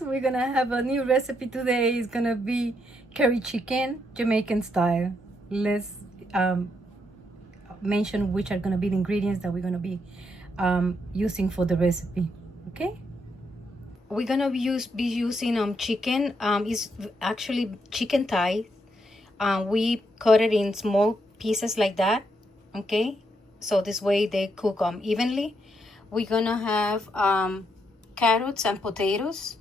guys, we're gonna have a new recipe today. It's gonna be curry chicken, Jamaican style. Let's mention which are gonna be the ingredients that we're gonna be using for the recipe. Okay, we're gonna be using chicken. It's actually chicken thigh. We cut it in small pieces like that. Okay, so this way they cook evenly. We're gonna have carrots and potatoes.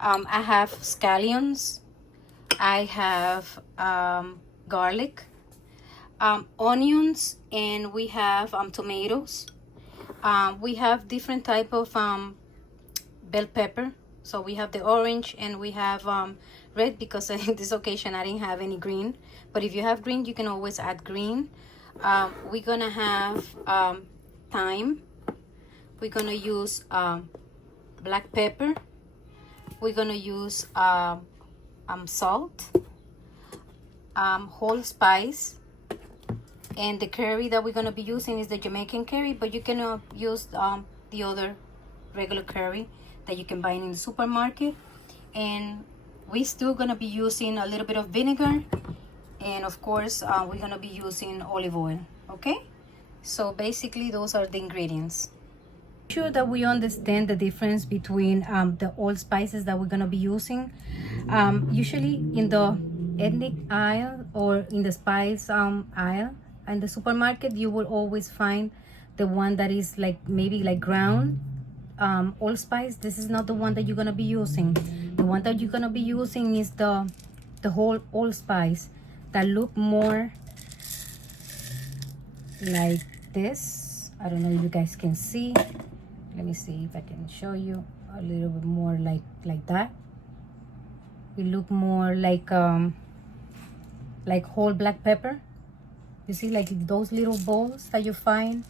I have scallions. I have garlic, onions, and we have tomatoes. We have different type of bell pepper. So we have the orange and we have red, because in this occasion I didn't have any green. But if you have green, you can always add green. We're gonna have thyme. We're gonna use black pepper. We're gonna use salt, whole spice, and the curry that we're gonna be using is the Jamaican curry, but you can use the other regular curry that you can buy in the supermarket. And we're still gonna be using a little bit of vinegar, and of course we're gonna be using olive oil. Okay, so basically those are the ingredients. Sure that we understand the difference between the old spices that we're gonna be using. Usually in the ethnic aisle or in the spice aisle in the supermarket, you will always find the one that is like maybe like ground allspice. This is not the one that you're gonna be using. The one that you're gonna be using is the whole allspice that look more like this. I don't know if you guys can see. Let me see if I can show you a little bit more like that. It look more like whole black pepper. You see, like those little balls that you find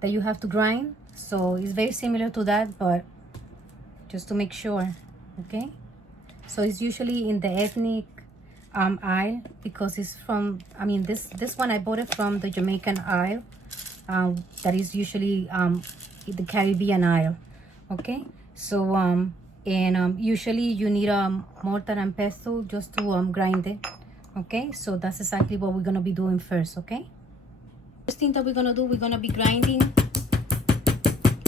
that you have to grind. So it's very similar to that, but just to make sure. Okay, so it's usually in the ethnic aisle, because it's from, I mean, this one I bought it from the Jamaican aisle, that is usually the Caribbean aisle. Okay, so usually you need a mortar and pestle just to grind it. Okay, so that's exactly what we're gonna be doing first. Okay, first thing that we're gonna do, we're gonna be grinding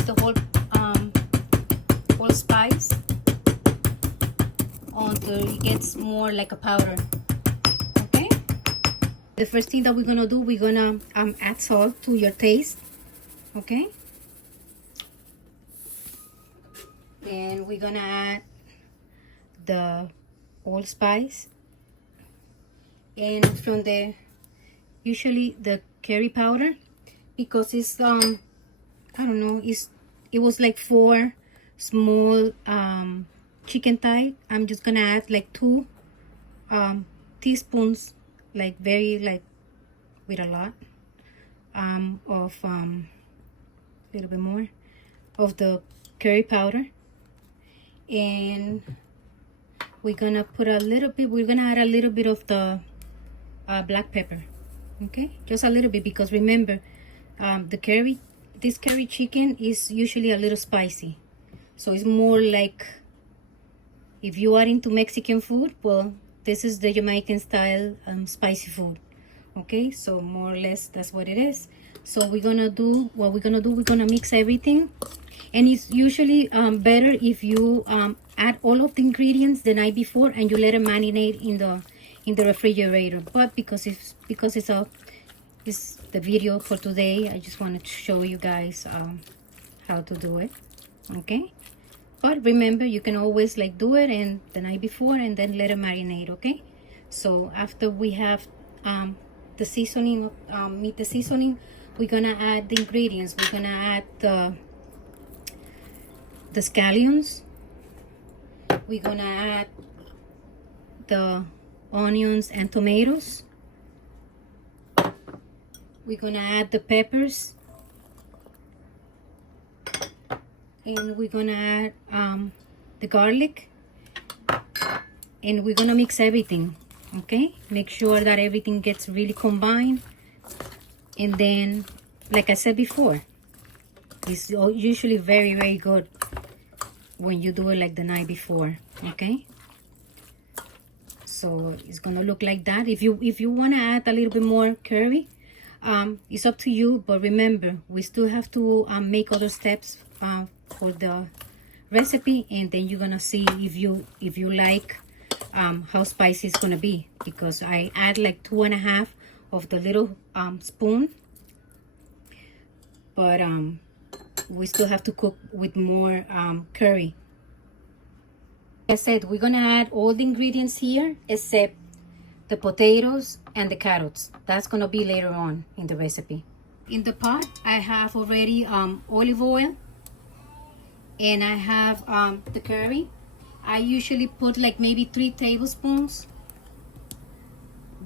the whole spice until it gets more like a powder. Okay, the first thing that we're gonna do, we're gonna add salt to your taste. Okay, and we're gonna add the allspice, and from the usually the curry powder, because it's I don't know, it was like 4 small chicken thigh. I'm just gonna add like 2 teaspoons, like very like with a lot of little bit more of the curry powder. And we're gonna put a little bit, we're gonna add a little bit of the black pepper. Okay, just a little bit, because remember this curry chicken is usually a little spicy, so it's more like, if you are into Mexican food, well, this is the Jamaican style spicy food. Okay, so more or less that's what it is. So we're gonna do we're gonna mix everything. And it's usually better if you add all of the ingredients the night before and you let it marinate in the refrigerator. But because it's the video for today, I just wanted to show you guys how to do it. Okay, but remember, you can always like do it and the night before and then let it marinate. Okay, so after we have the seasoning, meat the seasoning, we're gonna add the ingredients. We're gonna add the scallions. We're gonna add the onions and tomatoes. We're gonna add the peppers, and we're gonna add the garlic, and we're gonna mix everything. Okay, make sure that everything gets really combined. And then, like I said before, it's usually very good when you do it like the night before. Okay, so it's gonna look like that. If you want to add a little bit more curry, it's up to you, but remember, we still have to make other steps for the recipe, and then you're gonna see if you like how spicy it's gonna be, because I add like 2.5 of the little spoon, but we still have to cook with more curry. Like I said, we're gonna add all the ingredients here except the potatoes and the carrots. That's gonna be later on in the recipe. In the pot, I have already olive oil, and I have the curry. I usually put like maybe 3 tablespoons,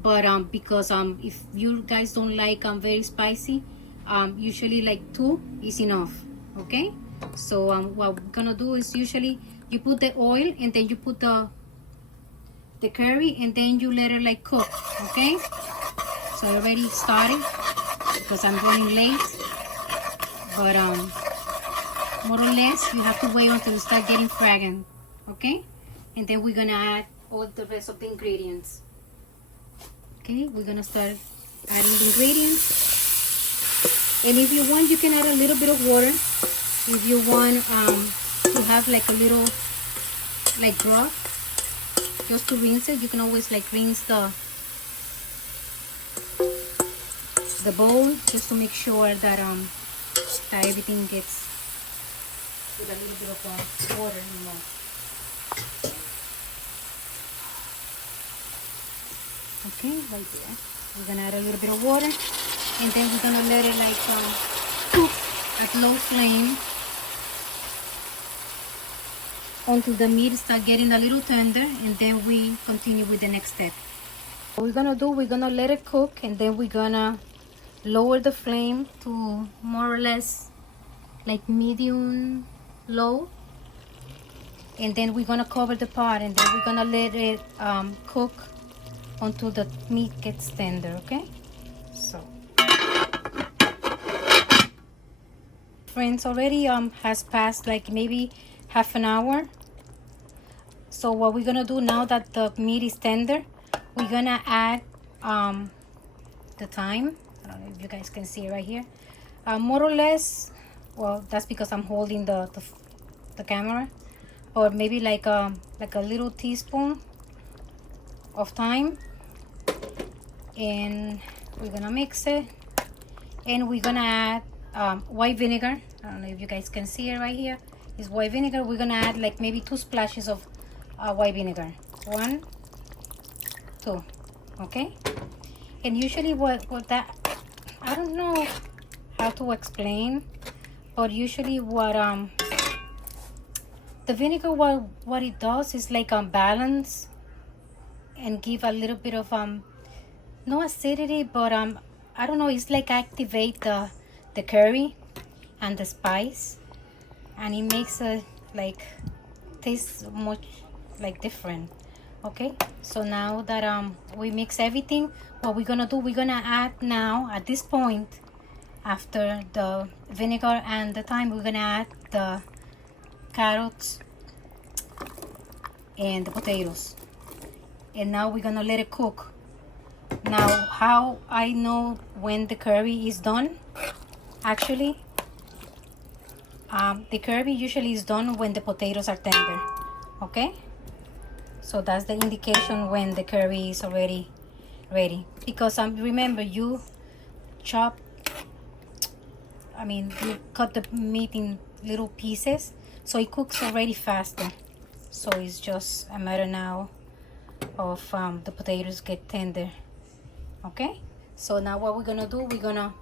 but because if you guys don't like very spicy, usually like 2 is enough. Okay, so what we're gonna do is usually you put the oil, and then you put the curry, and then you let it like cook. Okay, so I already started because I'm running late, but more or less you have to wait until it start getting fragrant. Okay, and then we're gonna add all the rest of the ingredients. Okay, we're gonna start adding the ingredients, and if you want, you can add a little bit of water. If you want to have like a little like broth, just to rinse it, you can always like rinse the bowl, just to make sure that everything gets with a little bit of water in there. Okay, right there. We're gonna add a little bit of water, and then we're gonna let it like cook at low flame until the meat start getting a little tender, and then we continue with the next step. What we're gonna do, we're gonna let it cook, and then we're gonna lower the flame to more or less like medium low, and then we're gonna cover the pot, and then we're gonna let it cook until the meat gets tender. Okay, so friends, already has passed like maybe half an hour. So what we're gonna do now that the meat is tender, we're gonna add the thyme. I don't know if you guys can see it right here. More or less, well, that's because I'm holding the camera, or maybe like a little teaspoon of thyme, and we're gonna mix it, and we're gonna add white vinegar. I don't know if you guys can see it right here. It's white vinegar. We're gonna add like maybe 2 splashes of white vinegar. 1, 2. Okay, and usually what that, I don't know how to explain, but usually what the vinegar, what it does is like balance and give a little bit of no acidity, but I don't know, it's like activate the curry and the spice, and it makes it like taste much like different. Okay, so now that we mix everything, what we're gonna do, we're gonna add now at this point, after the vinegar and the thyme, we're gonna add the carrots and the potatoes, and now we're gonna let it cook. Now, how I know when the curry is done, actually the curry usually is done when the potatoes are tender. Okay, so that's the indication when the curry is already ready, because remember, you cut the meat in little pieces, so it cooks already faster. So it's just a matter now of the potatoes get tender. Okay, so now what we're gonna do, we're gonna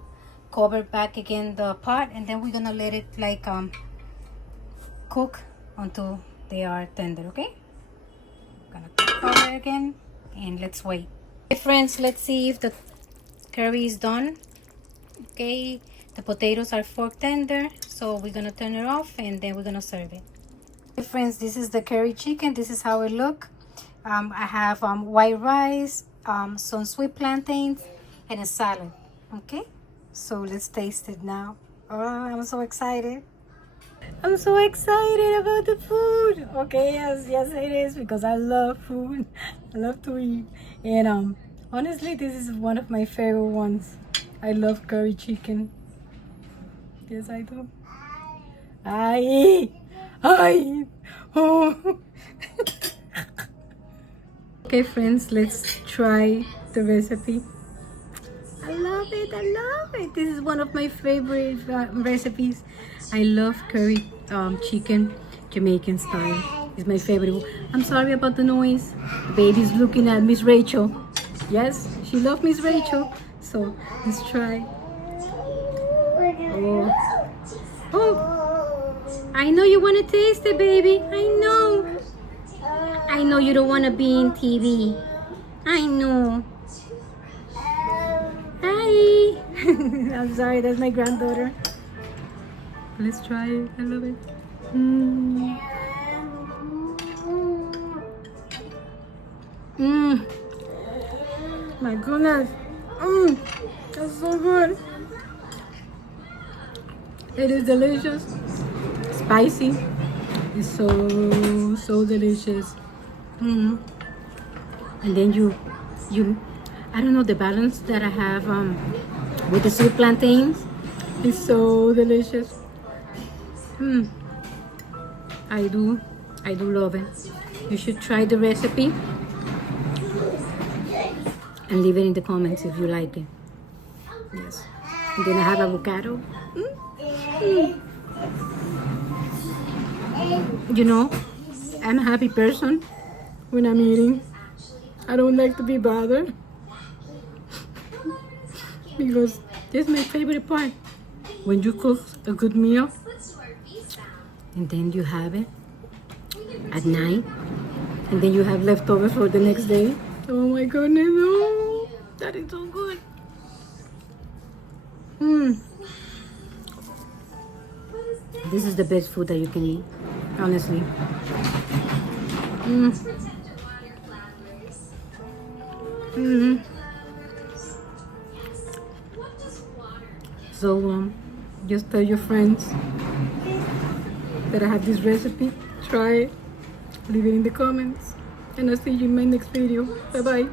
cover back again the pot, and then we're gonna let it like cook until they are tender. Okay, gonna cover again, and let's wait. Okay, friends, let's see if the curry is done. Okay, the potatoes are fork tender, so we're gonna turn it off, and then we're gonna serve it. Okay, friends, this is the curry chicken. This is how it look. I have white rice, some sweet plantains, and a salad. Okay, so let's taste it now. Oh, I'm so excited. I'm so excited about the food. Okay, yes it is, because I love food. I love to eat. And honestly, this is one of my favorite ones. I love curry chicken. Yes, I do. I oh. Okay, friends, let's try the recipe. I love it. I love it. This is one of my favorite recipes. I love curry chicken, Jamaican style. It's my favorite. I'm sorry about the noise. The baby's looking at Miss Rachel. Yes, she loves Miss Rachel. So let's try. Oh, oh! I know you want to taste it, baby. I know. I know you don't want to be in TV. I know. Hi. I'm sorry, that's my granddaughter. Let's try it. I love it. Mmm. Mmm. My goodness. Mmm. That's so good. It is delicious. Spicy. It's so delicious. Mmm. And then you I don't know, the balance that I have with the sweet plantains is so delicious. I do love it. You should try the recipe and leave it in the comments if you like it. Yes. And then I have avocado. You know, I'm a happy person when I'm eating. I don't like to be bothered because this is my favorite part. When you cook a good meal and then you have it at night and then you have leftovers for the next day. Oh my goodness, oh, that is so good. This is the best food that you can eat, honestly. So just tell your friends that I have this recipe. Try it, leave it in the comments, and I'll see you in my next video. Bye bye.